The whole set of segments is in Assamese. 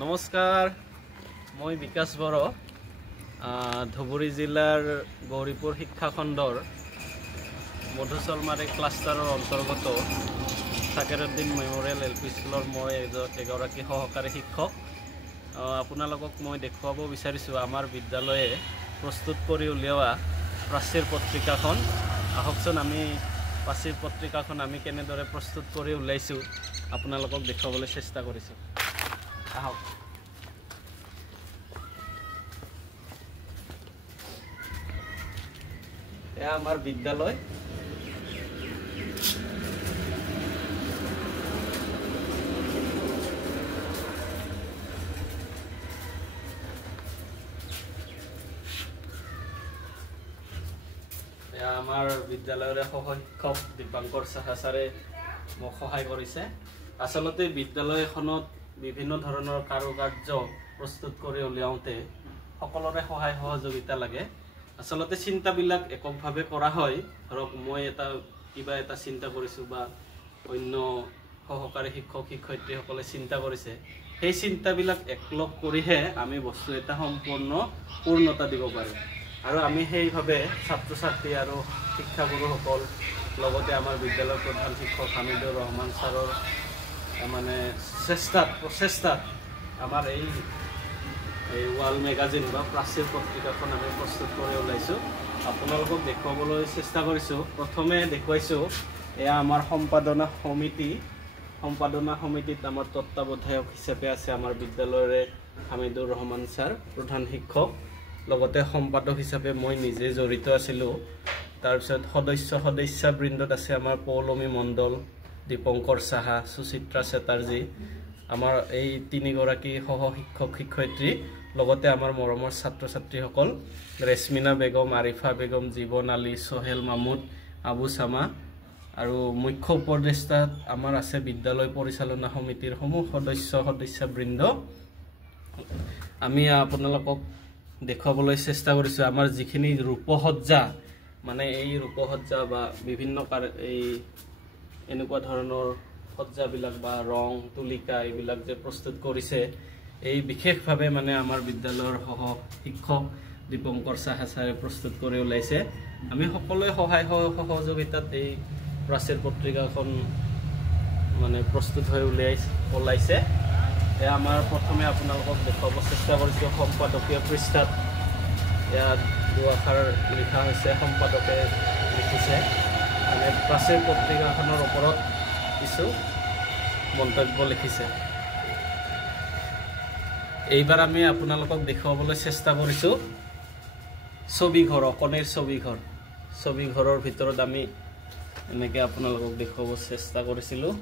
নমস্কাৰ, মই বিকাশ বড়ো, ধুবুৰী জিলাৰ গৌৰীপুৰ শিক্ষাখণ্ডৰ মধুচলমাৰী ক্লাষ্টাৰৰ অন্তৰ্গত ছাকিৰুদ্দিন মেমৰিয়েল LP স্কুলৰ মই এগৰাকী সহকাৰী শিক্ষক। আপোনালোকক মই দেখুৱাব বিচাৰিছোঁ আমাৰ বিদ্যালয়ে প্ৰস্তুত কৰি উলিওৱা প্ৰাচীৰ পত্ৰিকাখন। আহকচোন আমি প্ৰাচীৰ পত্ৰিকাখন আমি কেনেদৰে প্ৰস্তুত কৰি উলিয়াইছোঁ আপোনালোকক দেখুৱাবলৈ চেষ্টা কৰিছোঁ। আহক। এয়া আমাৰ বিদ্যালয়। আমাৰ বিদ্যালয়ৰে সহশিক্ষক দীপাংকৰ সাহা ছাৰে মোক সহায় কৰিছে। আচলতে বিদ্যালয় এখনত বিভিন্ন ধৰণৰ কাৰুকাৰ্য প্ৰস্তুত কৰি উলিয়াওঁতে সকলোৰে সহায় সহযোগিতা লাগে। আচলতে চিন্তাবিলাক এককভাৱে কৰা হয়। ধৰক মই কিবা এটা চিন্তা কৰিছোঁ বা অন্য সহকাৰী শিক্ষক শিক্ষয়িত্ৰীসকলে চিন্তা কৰিছে, সেই চিন্তাবিলাক একলগ কৰিহে আমি বস্তু এটা পূৰ্ণতা দিব পাৰোঁ। আৰু আমি সেইভাৱে ছাত্ৰ ছাত্ৰী আৰু শিক্ষাগুৰুসকল লগতে আমাৰ বিদ্যালয়ৰ প্ৰধান শিক্ষক হামিদুৰ ৰহমান ছাৰৰ প্ৰচেষ্টাত আমাৰ এই ৱাল মেগাজিন বা প্ৰাচীৰ পত্ৰিকাখন আমি প্ৰস্তুত কৰি ওলাইছোঁ। আপোনালোকক দেখুৱাবলৈ চেষ্টা কৰিছোঁ। প্ৰথমে দেখুৱাইছোঁ এয়া আমাৰ সম্পাদনা সমিতিত আমাৰ তত্ত্বাৱধায়ক হিচাপে আছে আমাৰ বিদ্যালয়ৰে হামিদুৰ ৰহমান ছাৰ, প্ৰধান শিক্ষক। লগতে সম্পাদক হিচাপে মই নিজে জড়িত আছিলোঁ। তাৰপিছত সদস্যবৃন্দত আছে আমাৰ পৌলমী মণ্ডল, দীপংকৰ সাহা, সুচিত্ৰা চেটাৰ্জী, আমাৰ এই তিনিগৰাকী সহশিক্ষক শিক্ষয়িত্ৰী, লগতে আমাৰ মৰমৰ ছাত্ৰ ছাত্ৰীসকল ৰেশমিনা বেগম, আৰিফা বেগম, জীৱন আলী, সোহেল মাহমুদ, আবু চামা, আৰু মুখ্য উপদেষ্টাত আমাৰ আছে বিদ্যালয় পৰিচালনা সমিতিৰ সমূহ সদস্যবৃন্দ। আমি আপোনালোকক দেখুৱাবলৈ চেষ্টা কৰিছোঁ আমাৰ যিখিনি ৰূপসজ্জা, এই ৰূপসজ্জা বা বিভিন্ন এনেকুৱা ধৰণৰ সজ্জাবিলাক বা ৰং তুলিকা এইবিলাক যে প্ৰস্তুত কৰিছে, এই বিশেষভাৱে আমাৰ বিদ্যালয়ৰ শিক্ষক দীপংকৰ সাহা ছাৰে প্ৰস্তুত কৰি ওলাইছে। আমি সকলোৱে সহায় সহযোগিতাত এই প্ৰাচীৰ পত্ৰিকাখন প্ৰস্তুত হৈ ওলাইছে। এয়া আমাৰ প্ৰথমে আপোনালোকক দেখুৱাব চেষ্টা কৰিছোঁ সম্পাদকীয় পৃষ্ঠাত। এয়া দুআষাৰ লিখা হৈছে, সম্পাদকে লিখিছে। প্ৰাচীৰ পত্ৰিকাখনৰ ওপৰত কিছু মন্তব্য লিখিছে। এইবাৰ আমি আপোনালোকক দেখুৱাবলৈ চেষ্টা কৰিছোঁ ছবিঘৰ, অকণিৰ ছবিঘৰৰ ভিতৰত আমি এনেকৈ আপোনালোকক দেখুৱাব চেষ্টা কৰিছিলোঁ।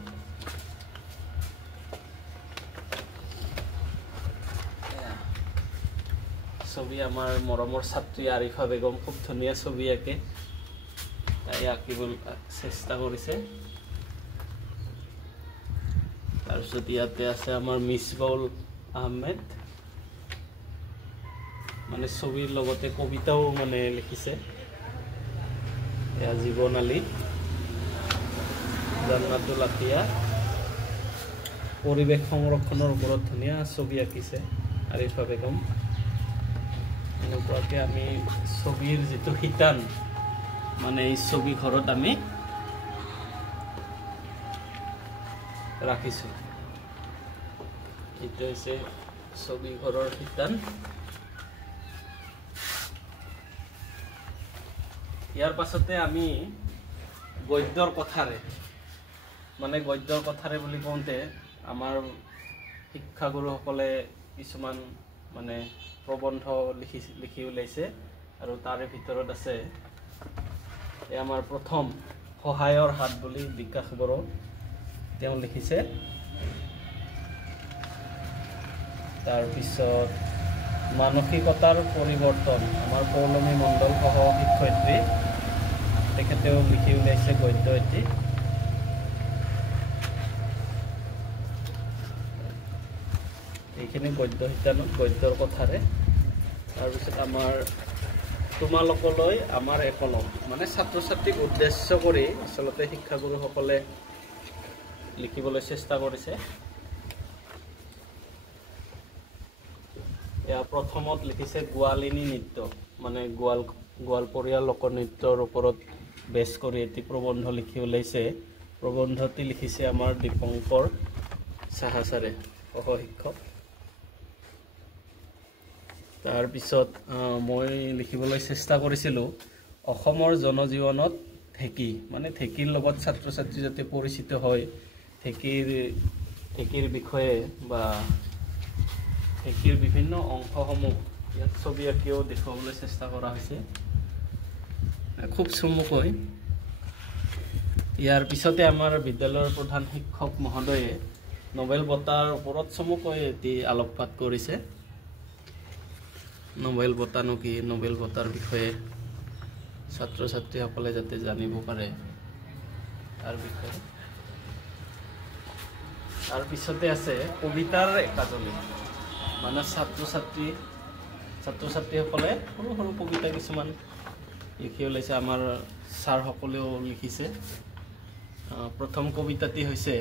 ছবি আমাৰ মৰমৰ ছাত্ৰী আৰিফা বেগম খুব ধুনীয়া ছবি আঁকে, তাই আঁকিবলৈ চেষ্টা কৰিছে। তাৰপিছত ইয়াতে আছে আমাৰ মিছবাউল আহমেদ, ছবিৰ লগতে কবিতাও লিখিছে। এয়া জীৱন আলী, জান্নাতুল আফিয়া, পৰিৱেশ সংৰক্ষণৰ ওপৰত ধুনীয়া ছবি আঁকিছে আৰিফা বেগম। এনেকুৱাকৈ আমি ছবিৰ যিটো শিতান এই ছবি ঘৰত আমি ৰাখিছোঁ। এইটো হৈছে ছবি ঘৰৰ শিতান। ইয়াৰ পাছতে আমি গদ্যৰ কথাৰে বুলি কওঁতে আমাৰ শিক্ষাগুৰুসকলে কিছুমান প্ৰবন্ধ লিখি ওলাইছে, আৰু তাৰে ভিতৰত আছে আমাৰ প্ৰথম সহায়ৰ হাত বুলি বিকাশ বড়ো তেওঁ লিখিছে। তাৰপিছত মানসিকতাৰ পৰিৱৰ্তন, আমাৰ পৌলমী মণ্ডল সহ শিক্ষয়িত্ৰী, তেখেতেও লিখি ওলাইছে গদ্য এটি। এইখিনি গদ্য শিতানত গদ্যৰ কথাৰে। তাৰপিছত আমাৰ তোমালোকলৈ আমাৰ একলগ, ছাত্ৰ ছাত্ৰীক উদ্দেশ্য কৰি আচলতে শিক্ষাগুৰুসকলে লিখিবলৈ চেষ্টা কৰিছে। এয়া প্ৰথমত লিখিছে গোৱালিনী নৃত্য, মানে গোৱালপৰীয়া লোকনৃত্যৰ ওপৰত বেছ কৰি এটি প্ৰবন্ধ লিখি ওলাইছে। প্ৰবন্ধটি লিখিছে আমাৰ দীপঙ্কৰ সাহা ছাৰে, সহশিক্ষক। তাৰপিছত মই লিখিবলৈ চেষ্টা কৰিছিলোঁ অসমৰ জনজীৱনত ঢেঁকী, মানে ঢেঁকীৰ লগত ছাত্ৰ ছাত্ৰী যাতে পৰিচিত হয়, ঢেঁকীৰ বিষয়ে বা ঢেঁকীৰ বিভিন্ন অংশসমূহ ইয়াত ছবি আঁকিও দেখুৱাবলৈ চেষ্টা কৰা হৈছে খুব চমুকৈ। ইয়াৰ পিছতে আমাৰ বিদ্যালয়ৰ প্ৰধান শিক্ষক মহোদয়ে নোবেল বঁটাৰ ওপৰত চমুকৈ এটি আলোকপাত কৰিছে। নোবেল বঁটানো কি, নোবেল বঁটাৰ বিষয়ে ছাত্ৰ ছাত্ৰীসকলে যাতে জানিব পাৰে তাৰ বিষয়ে। তাৰপিছতে আছে কবিতাৰ একাডেমী, মানে ছাত্ৰ ছাত্ৰীসকলে সৰু সৰু কবিতা কিছুমান লিখি ওলাইছে, আমাৰ ছাৰসকলেও লিখিছে। প্ৰথম কবিতাটি হৈছে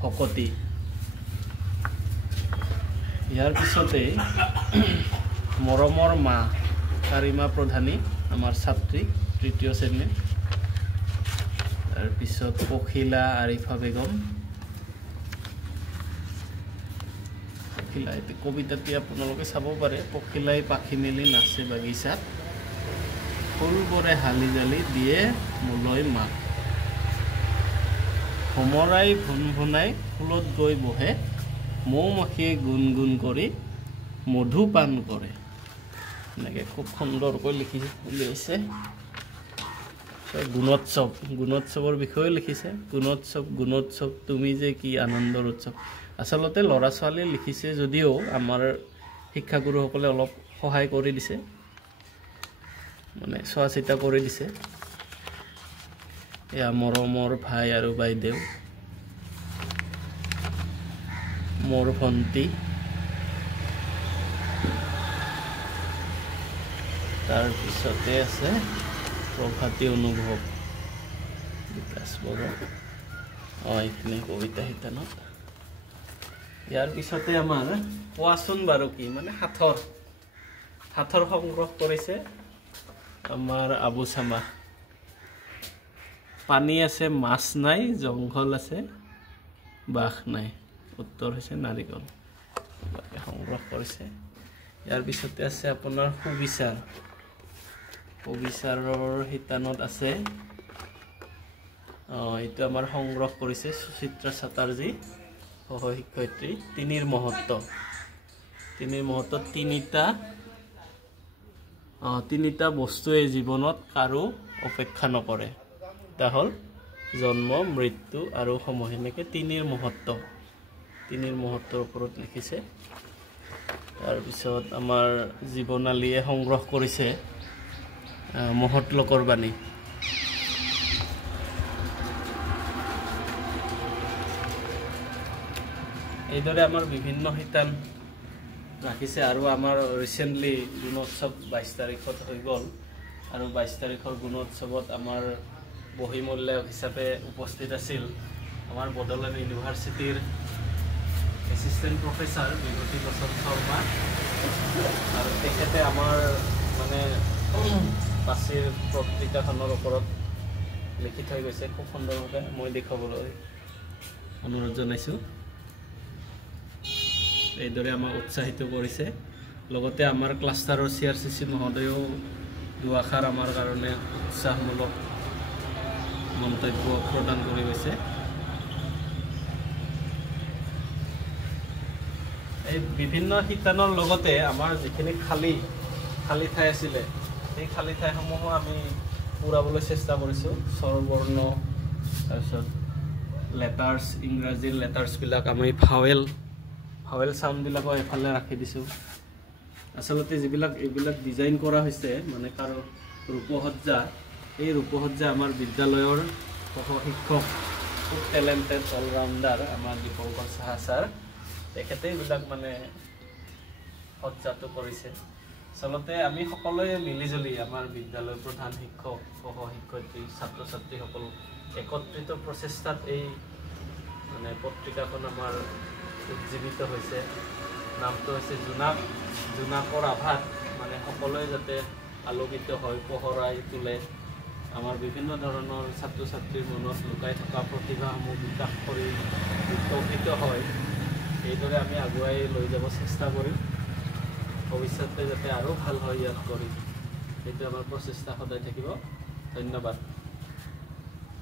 ভকতি। ইয়াৰ পিছতে মৰমৰ মা, কাৰিমা প্ৰধানী আমাৰ ছাত্ৰী, তৃতীয় শ্ৰেণীৰ। তাৰপিছত পখিলা আৰিফা বেগম। পখিলা এইটো কবিতাটি আপোনালোকে চাব পাৰে। পখিলাই পাখি মেলি নাচে বাগিচাত, ফুলবোৰে হালি জালি দিয়ে মোলৈ মাত, ভমৰাই ভুনভুনাই ফুলত গৈ বহে, মৌ মাখিয়ে গুণ গুণ কৰি মধু পান কৰে। এনেকৈ খুব সুন্দৰকৈ লিখি উলিয়াইছে। গুণোৎসৱৰ বিষয়ে লিখিছে। গুণোৎসৱ তুমি যে কি আনন্দৰ উৎসৱ। আচলতে ল'ৰা ছোৱালীয়ে লিখিছে যদিও আমাৰ শিক্ষাগুৰুসকলে অলপ সহায় কৰি দিছে, মানে চোৱা চিতা কৰি দিছে। এয়া মৰমৰ ভাই আৰু বাইদেউ, মোৰ ভণ্টি। তাৰপিছতে আছে প্ৰভাতী অনুভৱ, বিকাশ বড়ো। এইখিনি কবিতা শিতানত। ইয়াৰ পিছতে আমাৰ কোৱাচোন বাৰু কি, মানে সাঁথৰ সংগ্ৰহ কৰিছে আমাৰ আবু চামা। পানী আছে মাছ নাই, জংঘল আছে বাঘ নাই, উত্তৰ হৈছে নাৰিকল। সংগ্ৰহ কৰিছে। ইয়াৰ পিছতে আছে আপোনাৰ সুবিচাৰৰ শিতানত আছে। এইটো আমাৰ সংগ্ৰহ কৰিছে সুচিত্ৰা চাটাৰ্জী, সহশিক্ষয়িত্ৰী। তিনিৰ মহত্ব তিনিটা বস্তুৱে জীৱনত কাৰো অপেক্ষা নকৰে। এটা হ'ল জন্ম, মৃত্যু আৰু সময়। এনেকৈ তিনিৰ মহত্বৰ ওপৰত লিখিছে। তাৰপিছত আমাৰ জীৱনালীয়ে সংগ্ৰহ কৰিছে মহৎ লোকৰ বাণী। এইদৰে আমাৰ বিভিন্ন শিতান ৰাখিছে। আৰু আমাৰ ৰিচেণ্টলি গুণোৎসৱ 22 তাৰিখত হৈ গ'ল, আৰু 22 তাৰিখৰ গুণোৎসৱত আমাৰ বহিমূল্যায়ক হিচাপে উপস্থিত আছিল আমাৰ বড়োলেণ্ড ইউনিভাৰ্চিটিৰ এছিষ্টেণ্ট প্ৰফেচাৰ বিভূতি লোচন শৰ্মা। আৰু তেখেতে আমাৰ মানে পাচিৰ পত্ৰিকাখনৰ ওপৰত লিখি থৈ গৈছে খুব সুন্দৰভাৱে। মই দেখুৱাবলৈ অনুৰোধ জনাইছোঁ। এইদৰে আমাক উৎসাহিত কৰিছে। লগতে আমাৰ ক্লাষ্টাৰৰ CRCC মহোদয়েও দুআষাৰ আমাৰ কাৰণে উৎসাহমূলক মন্তব্য প্ৰদান কৰি গৈছে। এই বিভিন্ন শিতানৰ লগতে আমাৰ যিখিনি খালী ঠাই আছিলে, সেই খালী ঠাইসমূহো আমি পূৰাবলৈ চেষ্টা কৰিছোঁ। স্বৰবৰ্ণ, তাৰপিছত লেটাৰ্ছ, ইংৰাজীৰ লেটাৰ্ছবিলাক আমি ভাৱেল চাউণ্ডবিলাকো এফালে ৰাখি দিছোঁ। আচলতে এইবিলাক ডিজাইন কৰা হৈছে মানে কাৰো ৰূপসজ্জা। এই ৰূপসজ্জা আমাৰ বিদ্যালয়ৰ সহশিক্ষক, খুব টেলেণ্টেড অলৰাউণ্ডাৰ আমাৰ দীপঙ্কৰ সাহা ছাৰ, তেখেতে এইবিলাক মানে সজ্জাটো কৰিছে। আচলতে আমি সকলোৱে মিলিজুলি আমাৰ বিদ্যালয়ৰ প্ৰধান শিক্ষক, সহশিক্ষয়িত্ৰী, ছাত্ৰ ছাত্ৰীসকল একত্ৰিত প্ৰচেষ্টাত এই মানে পত্ৰিকাখন আমাৰ উজ্জীৱিত হৈছে। নাম নামটো হৈছে জোনাক। জোনাকৰ আভাত মানে সকলোৱে যাতে আলোকিত হয়, পোহৰাই তোলে, আমাৰ বিভিন্ন ধৰণৰ ছাত্ৰ ছাত্ৰীৰ মনত লুকাই থকা প্ৰতিভাসমূহ বিকাশ কৰি বিকশিত হয়, এইদৰে আমি আগুৱাই লৈ যাব চেষ্টা কৰিম। ভৱিষ্যতে যাতে আৰু ভাল হয় ইয়াত কৰি, সেইটো আমাৰ প্ৰচেষ্টা সদায় থাকিব। ধন্যবাদ।